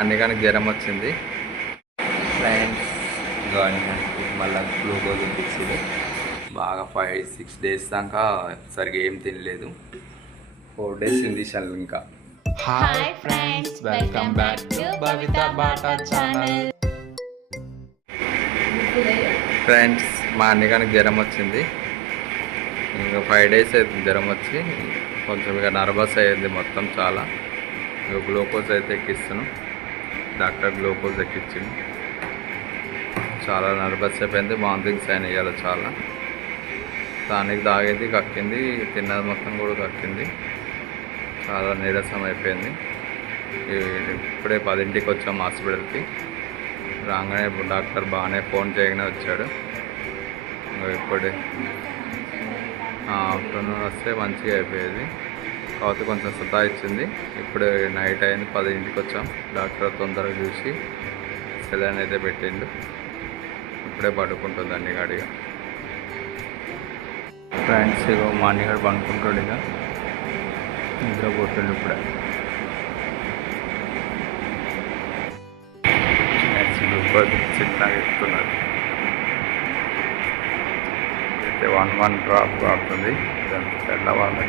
అన్నికానికి జ్వరం వచ్చింది. Friends government మళ్ళీ గ్లూకోజ్ ఇప్పించింది బాగా ఫైవ్ సిక్స్ డేస్ దాకా సరిగా ఏం తినలేదు. ఫోర్ డేస్ ఇండిషన్ ఇంకా. Hi friends welcome back to Bhavitha Bata channel friends మా అన్నికానికి జ్వరం వచ్చింది. ఇంకా ఫైవ్ డేస్ అవుతుంది జ్వరం వచ్చి. కొంచెం ఇక నర్వస్ అయ్యింది మొత్తం చాలా. ఇక గ్లూకోజ్ అయితే ఎక్కిస్తున్నాం. డాక్టర్ గ్లూకోజ్ ఎక్కించింది చాలా నర్వస్ అయిపోయింది. వాంతింగ్ సైన్ అయ్యాలి చాలా. దానికి తాగేది కక్కింది. తిన్నది మొత్తం కూడా కక్కింది. చాలా నీరసం అయిపోయింది. ఇప్పుడే పదింటికి వచ్చాం హాస్పిటల్కి. రాగానే ఇప్పుడు డాక్టర్ బాగానే ఫోన్ చేయగానే వచ్చాడు. ఇప్పుడే. ఆఫ్టర్నూన్ వస్తే మంచిగా అయిపోయేది. కాకపోతే కొంచెం సతాయిచ్చింది ఇప్పుడు నైట్ అయింది పదింటికి వచ్చాం. డాక్టర్ తొందరగా చూసి సెలైన్ అయితే పెట్టిండు. ఇప్పుడే పడుకుంటుందండి అన్ని ఫ్రెండ్స్ ఇగో మార్నింగ్ గారు పండుకుంటాడు ఇక నిద్రపోతుండు ఇప్పుడే. చిన్నగా ఇస్తున్నారు అయితే వన్ వన్ డ్రాప్ కాస్తుంది దానికి తెల్లవాళ్ళు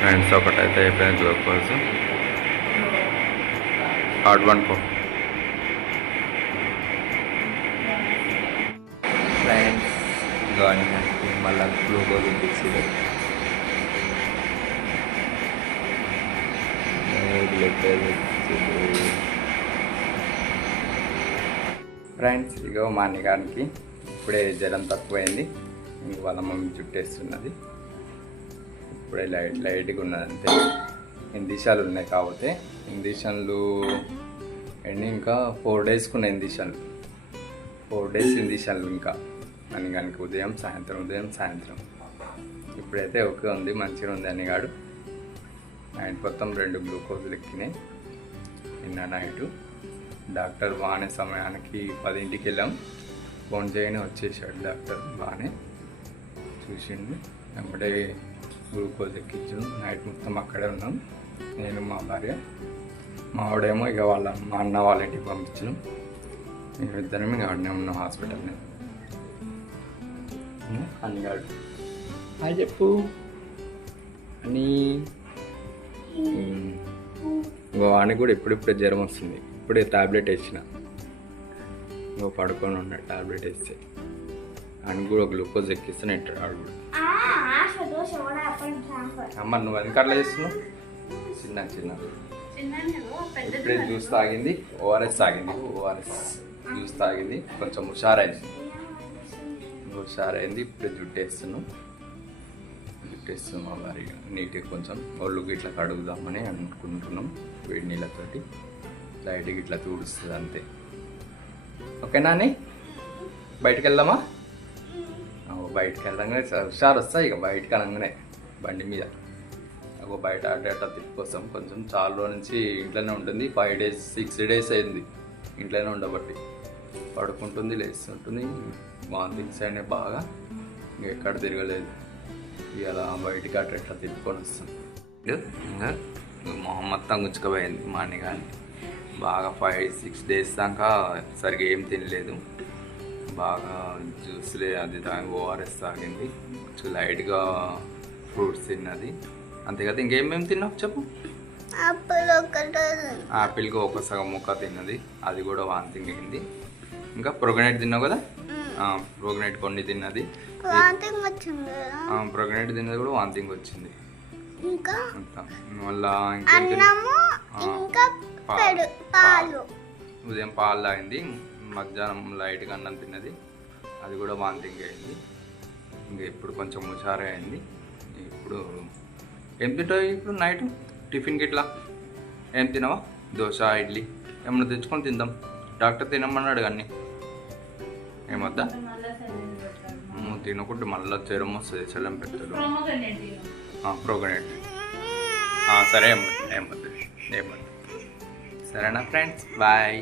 ఫ్రెండ్స్ ఒకటైతే అయిపోయింది గ్లూకోజ్ హార్డ్ వన్ ఫోర్ ఫ్రెండ్స్ గవర్నమెంట్ మళ్ళీ గ్లూకోజ్ ఇప్పించింది ఫ్రెండ్స్ ఇగో మా అన్నగారికి ఇప్పుడే జ్వరం తక్కువైంది. ఇంక వాళ్ళ మమ్మీ చుట్టేస్తున్నది. ఇప్పుడే లైట్ లైట్గా ఉన్నది అంతే ఉన్నాయి కాకపోతే ఇండిషన్లు ఎన్ని ఇంకా ఫోర్ డేస్కి ఉన్నాయి ఇండిషన్లు ఫోర్ డేస్ ఇండిషన్లు ఇంకా. అని కనుక ఉదయం సాయంత్రం ఉదయం సాయంత్రం. ఇప్పుడైతే ఓకే ఉంది మంచిగా ఉంది అనిగాడు నైట్ మొత్తం రెండు గ్లూకోజులు ఎక్కినాయి. నిన్న నైటు డాక్టర్ బాగానే సమయానికి పదింటికి వెళ్ళాం. ఫోన్ చేయని వచ్చేసాడు డాక్టర్ బాగానే చూసిండు. వెంబడే గ్లూకోజ్ ఎక్కించు నైట్ మొత్తం అక్కడే ఉన్నాం. నేను మా భార్య. మా ఆవిడేమో ఇక వాళ్ళ మా అన్న వాళ్ళ ఇంటికి పంపించాం మేము ఇద్దరం ఇక ఆడనే ఉన్నాం హాస్పిటల్ని. అన్నగాడు హాయ్ చెప్పు. అని ఇంకో వానికి కూడా ఇప్పుడిప్పుడే జ్వరం వస్తుంది. ఇప్పుడే టాబ్లెట్ వేసిన. ఇంకో పడుకొని ఉన్నాడు టాబ్లెట్ వేస్తే. అని కూడా గ్లూకోజ్ ఎక్కిస్తే నేను ఆడు కూడా. అమ్మ నువ్వు ఎందుకు అట్లా చేస్తున్నావు? చిన్న చిన్న. ఇప్పుడే జ్యూస్ తాగింది? ఓఆర్ఎస్ తాగింది. ఓఆర్ఎస్ జ్యూస్ తాగింది. కొంచెం హుషారైంది. హుషారైంది. ఇప్పుడే జుట్టేస్తున్నాం జుట్టేస్తున్నాం మరి నీట్గా కొంచెం ఒళ్ళు ఇట్లా కడుగుదామని అనుకుంటున్నాం. వేడి నీళ్ళతోటి. లైట్గా ఇట్లా తూడుస్తుంది అంతే. ఓకేనా అని బయటికి వెళ్దామా? బయటకు వెళ్ళంగానే హుషారు వస్తాయి ఇక బయటకు వెళ్ళంగానే బండి మీద. ఒక బయట అటు అట్లా తిప్పుకొస్తాం కొంచెం చాలా రోజుల నుంచి ఇంట్లోనే ఉంటుంది. ఫైవ్ డేస్ సిక్స్ డేస్ అయింది ఇంట్లోనే ఉండబట్టి. పడుకుంటుంది లేస్తుంటుంది. వాంతింగ్స్ అయినాయి బాగా. ఇంక ఎక్కడ తిరగలేదు. ఇలా బయటికి అట్ట ఎట్లా తిప్పుకొని వస్తాం. ఇంకా మొహం మొత్తం గుచ్చుకుపోయింది మా కానీ. బాగా ఫైవ్ సిక్స్ డేస్ దాకా సరిగా ఏం తినలేదు. బాగా జ్యూస్లే అది తాగి ఓఆర్ఎస్ తాగింది. కొంచెం లైట్గా ఫ్రూట్స్ తిన్నది. అంతే కదా ఇంకేమేమి తిన్నావు చెప్పు. ఆపిల్గా ఒక సగం ముక్క తిన్నది. అది కూడా వాంతింగ్ అయింది. ఇంకా ప్రొగనైట్ తిన్నావు కదా? ప్రొగనైట్ కొన్ని తిన్నది. ప్రొగనైట్ తిన్నది కూడా వాంతింగ్ వచ్చింది. ఇంకా? మళ్ళా పాలు. ఉదయం పాలు తాగింది. మధ్యాహ్నం లైట్గా అన్నం తిన్నది. అది కూడా వాంతింగ్ అయింది. ఇంకా ఇప్పుడు కొంచెం హుషారే అయింది. ఇప్పుడు ఏం తింటావు ఇప్పుడు నైట్? టిఫిన్కి ఇట్లా ఏం తినవా? దోశ ఇడ్లీ. ఏమన్నా తెచ్చుకొని తిందాం. డాక్టర్ తినమన్నాడు కానీ. ఏమొద్దా? తినకుంటే మళ్ళీ జ్వరం వస్తుంది సెలం పెడతాడు కోకోనట్ సరే ఏమొద్దు ఏమొద్దు ఏమొద్దు. సరేనా ఫ్రెండ్స్? బాయ్.